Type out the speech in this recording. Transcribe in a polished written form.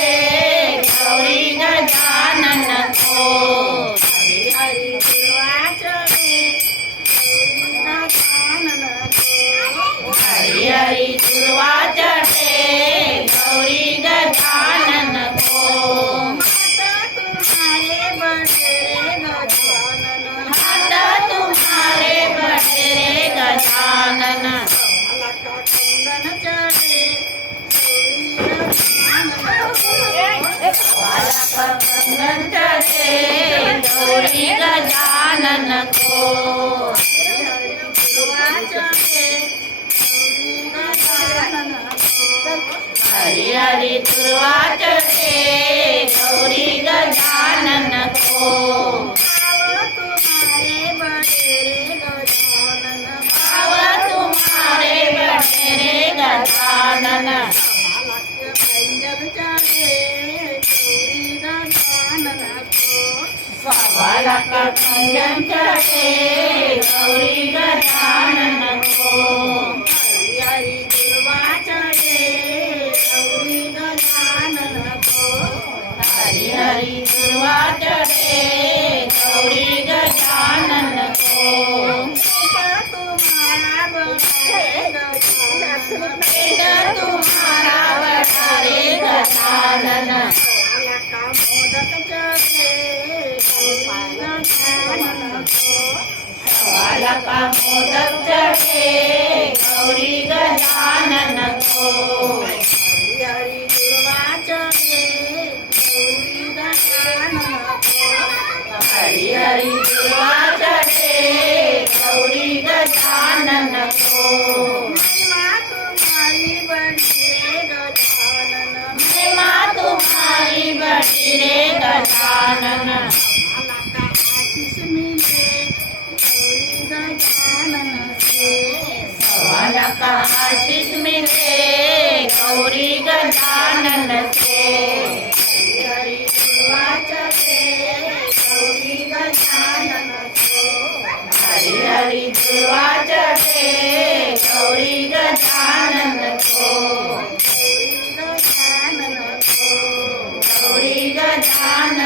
गौरी गजानन को। हरि हरि दुर्वा चढ़े गौरी गजानन को। हरि हरि दुर्वा चढ़े गौरी गजानन को। माता तुम्हारे बड़े गजानन, माता तुम्हारे बड़े गजानन। कंगन चढ़े कंगन चढ़े गौरी गजानन को। हरि हरि दुर्वा चढ़े गौरी गजानन को। भाव तुम्हारे बड़े गजानन, भाव तुम्हारे बड़े गजानन। बालक कंगन चढ़े गौरी गजानन को। हरि हरि दुर्वा चढ़े गौरी गजानन को। हरि हरि दुर्वा चढ़े गौरी गजानन को। तुम्हारा बड़े गजानन, तुम्हारा बड़े गजानन। मोदक चढ़े बालक मोदक चढ़े गौरी गजानन को। हरि हरि दुर्वा चढ़े गौरी गजानन को। हरि हरि दुर्वा चढ़े गौरी गजानन को। महिमा तुम्हारी बड़ी रे गजानन, महिमा तुम्हारी बड़ी रे गजानन। आशीष मिले गौरी गजानन से, बालक आशीष मिले गौरी गजानन से। हरि हरि दुर्वा चढ़े गौरी गजानन को। हरि हरि दुर्वा चढ़े गौरी गजानन को। गौरी गजानन को, गौरी गजानन